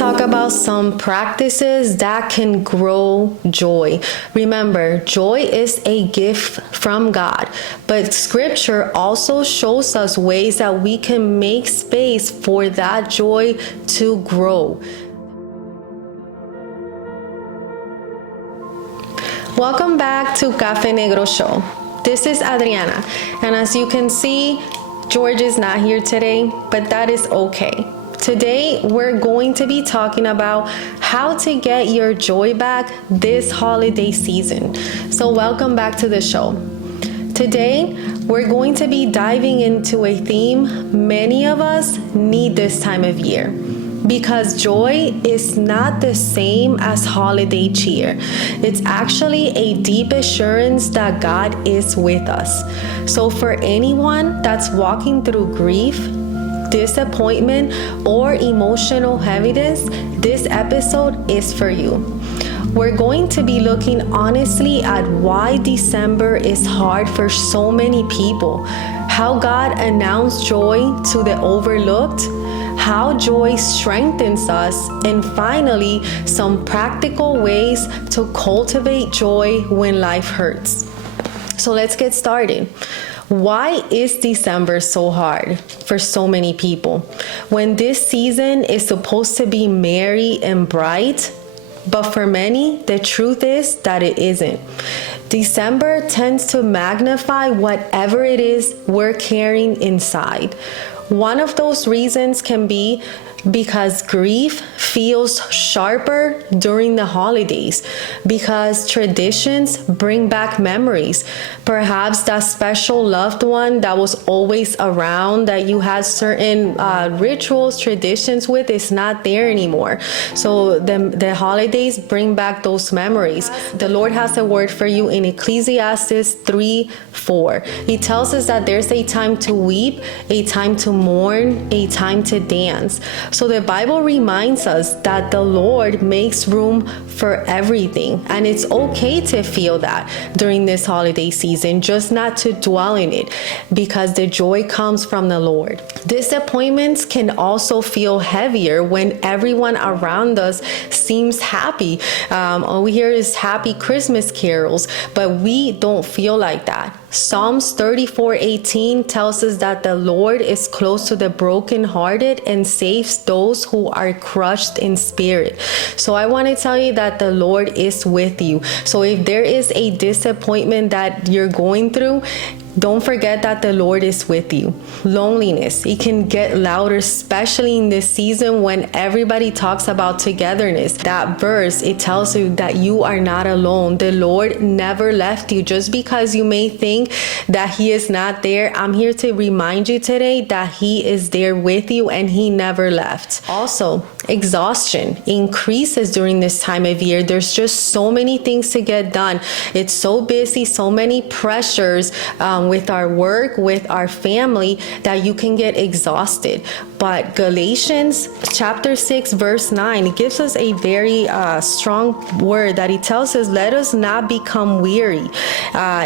talk about some practices that can grow joy. Remember, joy is a gift from God, but scripture also shows us ways that we can make space for that joy to grow. Welcome back to Café Negro Show. This is Adriana, and as you can see, George is not here today, but that is okay. Today, we're going to be talking about how to get your joy back this holiday season. So welcome back to the show. Today, we're going to be diving into a theme many of us need this time of year, because joy is not the same as holiday cheer. It's actually a deep assurance that God is with us. So for anyone that's walking through grief, disappointment, or emotional heaviness, this episode is for you. We're going to be looking honestly at why December is hard for so many people, how God announced joy to the overlooked, how joy strengthens us, and finally, some practical ways to cultivate joy when life hurts. So let's get started. Why is December so hard for so many people? When this season is supposed to be merry and bright, but for many, the truth is that it isn't. December tends to magnify whatever it is we're carrying inside. One of those reasons can be because grief feels sharper during the holidays, because traditions bring back memories. Perhaps that special loved one that was always around, that you had certain rituals, traditions with, is not there anymore. So the holidays bring back those memories. The Lord has a word for you in Ecclesiastes 3:4. He tells us that there's a time to weep, a time to mourn, a time to dance. So the Bible reminds us that the Lord makes room for everything, and it's okay to feel that during this holiday season, just not to dwell in it, because the joy comes from the Lord. Disappointments can also feel heavier when everyone around us seems happy. All we hear is happy Christmas carols, but we don't feel like that. Psalms 34:18 tells us that the Lord is close to the brokenhearted and saves those who are crushed in spirit. So I want to tell you that the Lord is with you. So if there is a disappointment that you're going through, don't forget that the Lord is with you. Loneliness, it can get louder, especially in this season when everybody talks about togetherness. That verse, it tells you that you are not alone. The Lord never left you. Just because you may think that He is not there, I'm here to remind you today that He is there with you and He never left. Also, exhaustion increases during this time of year. There's just so many things to get done. It's so busy, so many pressures with our work, with our family, that you can get exhausted. But Galatians chapter 6 verse 9, it gives us a very strong word that it tells us, let us not become weary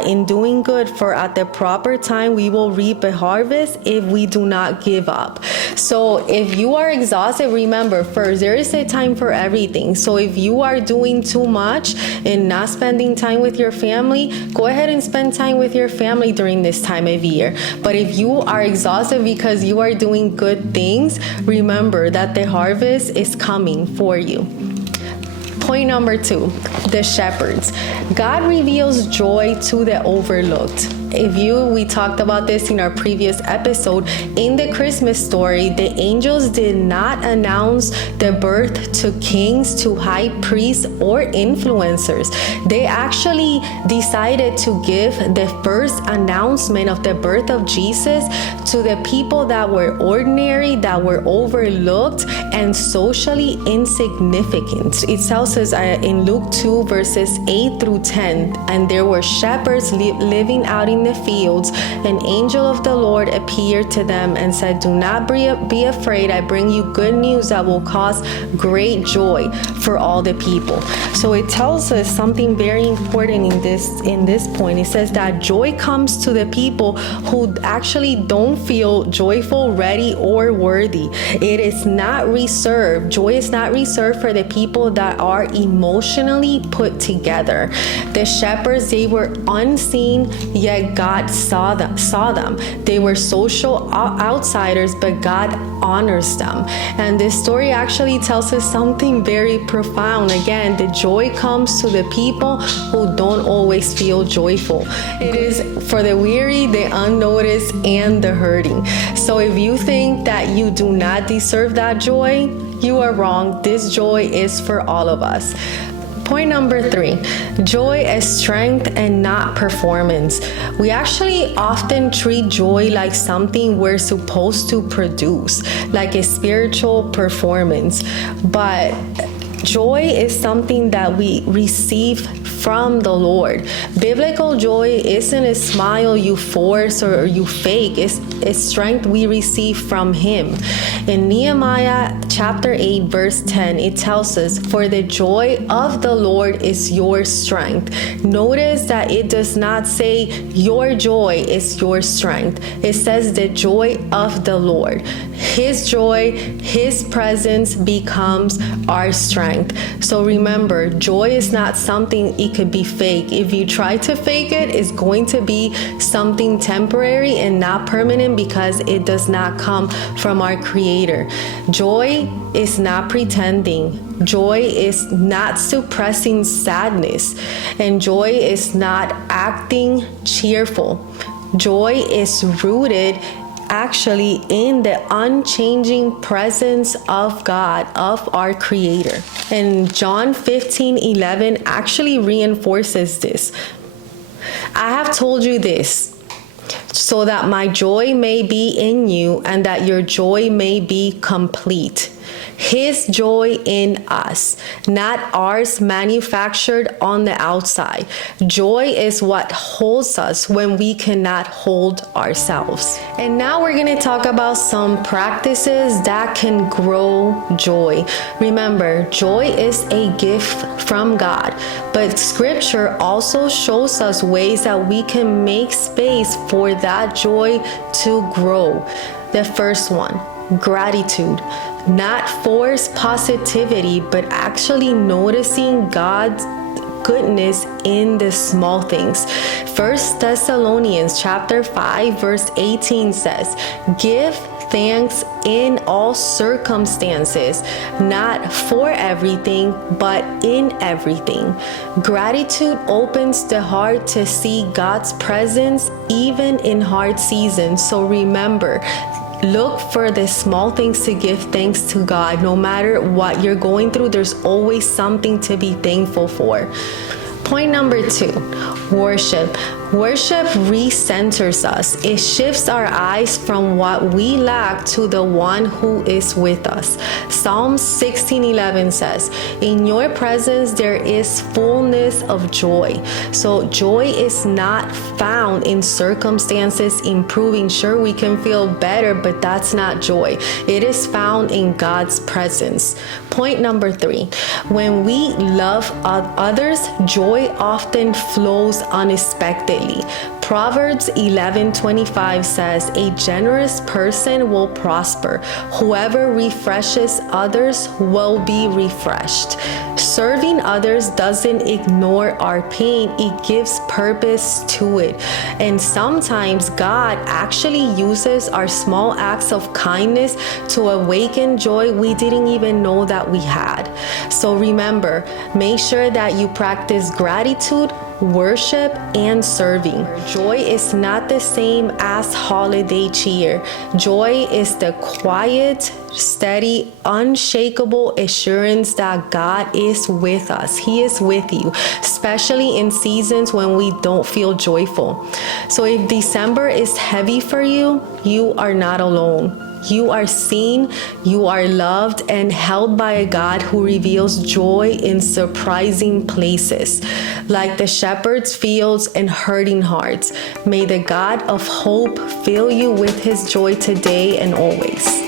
in doing good, for at the proper time we will reap a harvest if we do not give up. So if you are exhausted, remember, first, there is a time for everything. So if you are doing too much and not spending time with your family, go ahead and spend time with your family during this time of year. But if you are exhausted because you are doing good things, remember that the harvest is coming for you. Point number 2, the shepherds. God reveals joy to the overlooked. We talked about this in our previous episode. In the Christmas story, the angels did not announce the birth to kings, to high priests, or influencers. They actually decided to give the first announcement of the birth of Jesus to the people that were ordinary, that were overlooked, and socially insignificant. It tells us in Luke 2 verses 8 through 10, and there were shepherds living out in the fields, an angel of the Lord appeared to them and said, "Do not be afraid. I bring you good news that will cause great joy for all the people." So it tells us something very important in this point. It says that joy comes to the people who actually don't feel joyful, ready, or worthy. It is not reserved. Joy is not reserved for the people that are emotionally put together. The shepherds, they were unseen, yet God saw them. They were social outsiders, but God honors them. And this story actually tells us something very profound. Again, the joy comes to the people who don't always feel joyful. It is for the weary, the unnoticed, and the hurting. So if you think that you do not deserve that joy, you are wrong. This joy is for all of us. Point number 3, joy as strength and not performance. We actually often treat joy like something we're supposed to produce, like a spiritual performance. But joy is something that we receive from the Lord. Biblical joy isn't a smile you force or you fake. It's strength we receive from Him. In Nehemiah chapter 8 verse 10, it tells us, "For the joy of the Lord is your strength." Notice that it does not say your joy is your strength. It says the joy of the Lord. His joy, His presence becomes our strength. So remember, joy is not something it could be fake. If you try to fake it, it's going to be something temporary and not permanent because it does not come from our Creator. Joy is not pretending. Joy is not suppressing sadness. And joy is not acting cheerful. Joy is rooted actually in the unchanging presence of God, of our Creator. And John 15:11 actually reinforces this. "I have told you this, so that my joy may be in you and that your joy may be complete." His joy in us, not ours manufactured on the outside. Joy is what holds us when we cannot hold ourselves. And now we're going to talk about some practices that can grow joy. Remember, joy is a gift from God, but Scripture also shows us ways that we can make space for that joy to grow. The first one, gratitude. Not forced positivity, but actually noticing God's goodness in the small things. 1 Thessalonians chapter 5 verse 18 says, "Give thanks in all circumstances, not for everything, but in everything." Gratitude opens the heart to see God's presence even in hard seasons. So remember, look for the small things to give thanks to God. No matter what you're going through, there's always something to be thankful for. Point number 2, worship. Worship recenters us. It shifts our eyes from what we lack to the one who is with us. Psalm 16:11 says, "In your presence there is fullness of joy." So joy is not found in circumstances improving. Sure, we can feel better, but that's not joy. It is found in God's presence. Point number 3, when we love others, joy often flows unexpectedly. Proverbs 11:25 says, "A generous person will prosper. Whoever refreshes others will be refreshed." Serving others doesn't ignore our pain, it gives purpose to it. And sometimes God actually uses our small acts of kindness to awaken joy we didn't even know that we had. So remember, make sure that you practice gratitude, worship, and serving. Joy is not the same as holiday cheer. Joy is the quiet, steady, unshakable assurance that God is with us. He is with you, especially in seasons when we don't feel joyful. So if December is heavy for you, you are not alone. You are seen, you are loved, and held by a God who reveals joy in surprising places, like the shepherd's fields and hurting hearts. May the God of hope fill you with his joy today and always.